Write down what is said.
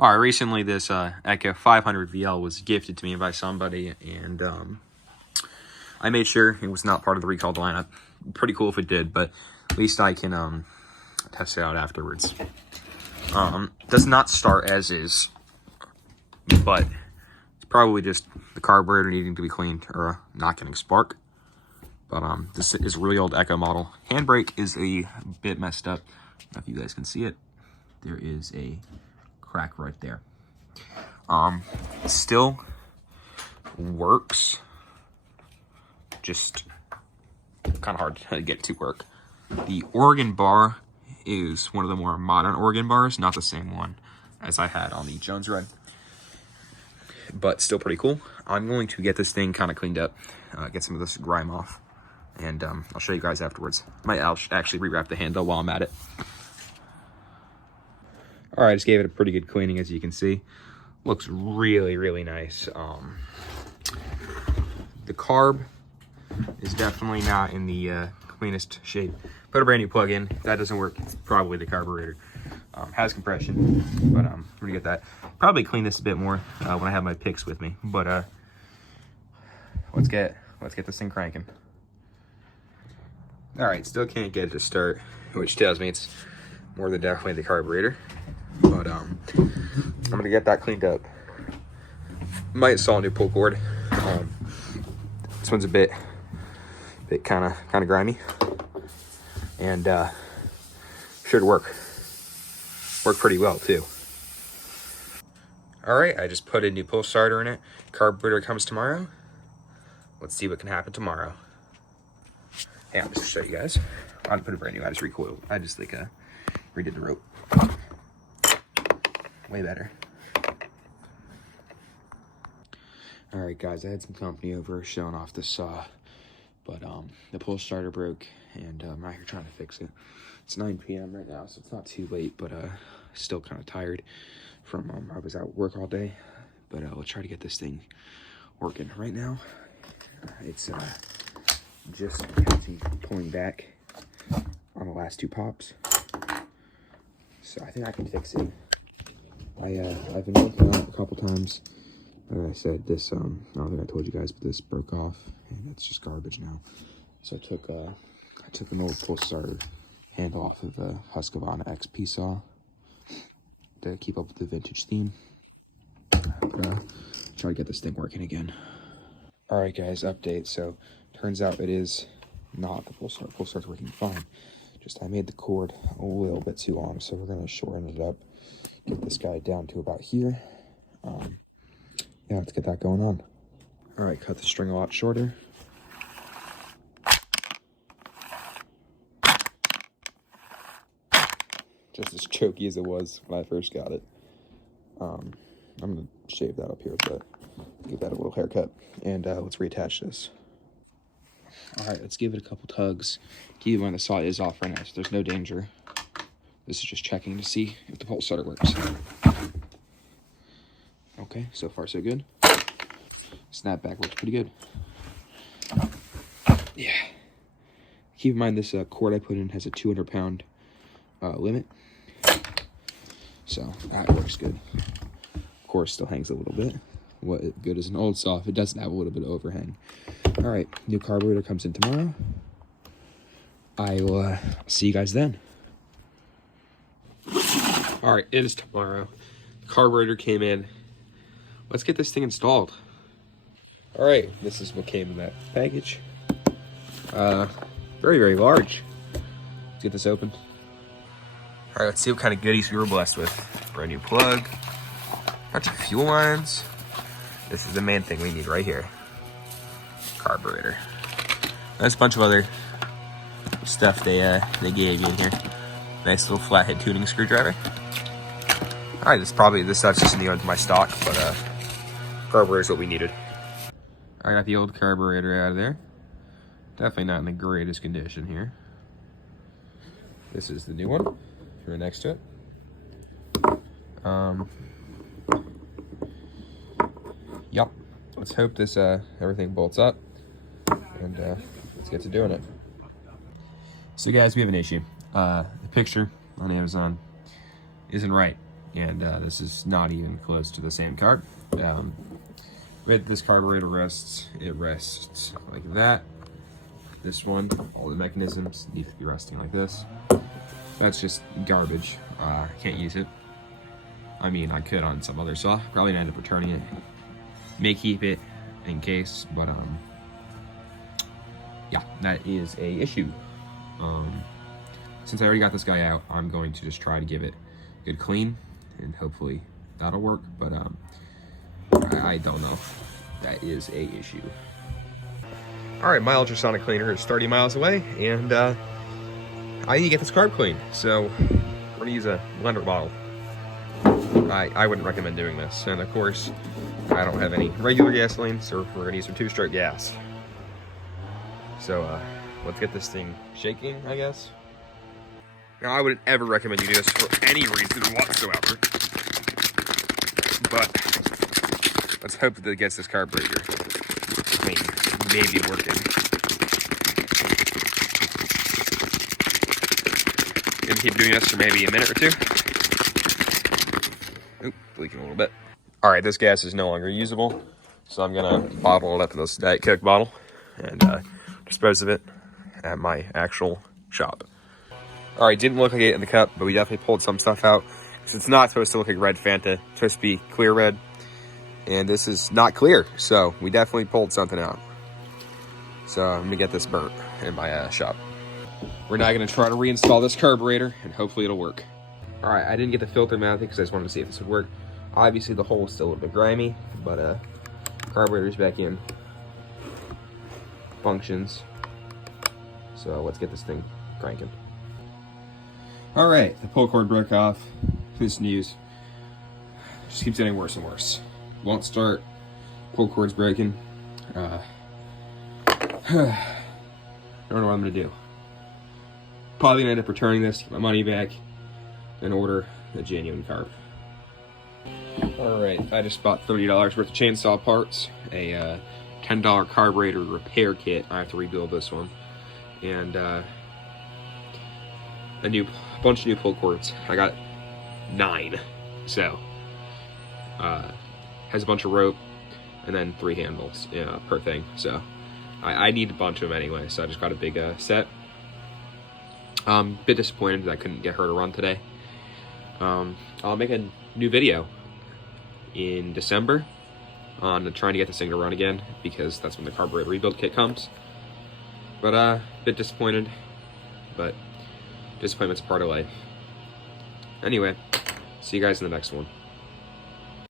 All right, recently this Echo 500vl was gifted to me by somebody, and I made sure it was not part of the recalled lineup. Pretty cool if it did, but at least I can test it out afterwards. Does not start as is, but it's probably just the carburetor needing to be cleaned or not getting spark. But this is a really old Echo model. Handbrake is a bit messed up. I don't know if you guys can see it. There is a crack right there. Still works. Just kind of hard to get to work. The organ bar is one of the more modern organ bars, not the same one as I had on the Jones Red, but still pretty cool. I'm going to get this thing kind of cleaned up, get some of this grime off, and I'll show you guys afterwards. Might actually rewrap the handle while I'm at it. All right, I just gave it a pretty good cleaning, as you can see. Looks really, really nice. The carb is definitely not in the cleanest shape. Put a brand new plug in. If that doesn't work, it's probably the carburetor. Has compression, but I'm gonna get that. Probably clean this a bit more when I have my picks with me. But let's get this thing cranking. All right, still can't get it to start, which tells me it's more than definitely the carburetor. But I'm gonna get that cleaned up. Might install a new pull cord. This one's a bit kind of grimy, and should work pretty well too. All right, I just put a new pull starter in it. Carburetor comes tomorrow. Let's see what can happen tomorrow. Hey, I'll just show you guys. I didn't put a brand new. I just recoiled. I just like redid the rope. Way better. All right, guys, I had some company over showing off the saw, but the pull starter broke, and I'm out here trying to fix it. It's 9 p.m. right now, so it's not too late, but still kind of tired from I was out at work all day. But we'll try to get this thing working. Right now, it's just pulling back on the last two pops, so I think I can fix it. I've been working out a couple times. Like I said, this I don't think I told you guys, but this broke off, and it's just garbage now. So I took an old pull starter handle off of a Husqvarna XP saw to keep up with the vintage theme. But try to get this thing working again. All right, guys, update. So turns out it is not the pull start. Pull start's working fine. Just I made the cord a little bit too long, so we're gonna shorten it up. Get this guy down to about here. Yeah, let's get that going on. All right, cut the string a lot shorter. Just as choky as it was when I first got it. I'm gonna shave that up here a bit, give that a little haircut, and let's reattach this. All right, let's give it a couple tugs. Keep in mind the saw is off right now, so there's no danger. This is just checking to see if the pull starter works. Okay, so far so good. Snapback works pretty good. Yeah. Keep in mind this cord I put in has a 200-pound limit, so that works good. Of course, still hangs a little bit. What good is an old saw if it doesn't have a little bit of overhang? All right, new carburetor comes in tomorrow. I will see you guys then. All right, it is tomorrow. The carburetor came in. Let's get this thing installed. All right, this is what came in that package. Very, very large. Let's get this open. All right, let's see what kind of goodies we were blessed with. Brand new plug, bunch of fuel lines. This is the main thing we need right here. Carburetor. There's a bunch of other stuff they gave you in here. Nice little flathead tuning screwdriver. All right, this stuff's just in the end of my stock, but carburetor is what we needed. I got the old carburetor out of there. Definitely not in the greatest condition here. This is the new one. Right next to it. Yep. Let's hope this everything bolts up, and let's get to doing it. So guys, we have an issue. The picture on Amazon isn't right. and this is not even close to the same carb. With this carburetor rests, it rests like that. This one, all the mechanisms need to be resting like this. That's just garbage. Can't use it. I mean, I could on some other saw. Probably end up returning it. May keep it in case, but yeah, that is a issue. Since I already got this guy out, I'm going to just try to give it a good clean, and hopefully that'll work. But I don't know. That is a issue. All right, my ultrasonic cleaner is 30 miles away, and I need to get this carb clean. So we're gonna use a blender bottle. I wouldn't recommend doing this, and of course, I don't have any regular gasoline, so we're gonna use some 2-stroke gas. So let's get this thing shaking, I guess. Now, I wouldn't ever recommend you do this for any reason whatsoever, but let's hope that it gets this carburetor clean, maybe working. Gonna keep doing this for maybe a minute or two. Oop, leaking a little bit. All right, this gas is no longer usable, so I'm gonna bottle it up in this Diet Coke bottle and dispose of it at my actual shop. All right, didn't look like it in the cup, but we definitely pulled some stuff out. Because it's not supposed to look like red Fanta. It's supposed to be clear red. And this is not clear, so we definitely pulled something out. So I'm gonna get this burnt in my shop. We're now gonna try to reinstall this carburetor, and hopefully it'll work. All right, I didn't get the filter mounted because I just wanted to see if this would work. Obviously the hole is still a little bit grimy, but carburetor's back in. Functions. So let's get this thing cranking. All right, the pull cord broke off. This news just keeps getting worse and worse. Won't start. Pull cord's breaking. I don't know what I'm gonna do. Probably gonna end up returning this, get my money back, and order a genuine carb. All right, I just bought $30 worth of chainsaw parts, a $10 carburetor repair kit. I have to rebuild this one, and a bunch of new pull cords. I got 9, so has a bunch of rope and then 3 handles per thing. So I need a bunch of them anyway. So I just got a big set. Bit disappointed that I couldn't get her to run today. I'll make a new video in December on trying to get this thing to run again, because that's when the carburetor rebuild kit comes. But bit disappointed, but disappointment's a part of life. Anyway, see you guys in the next one.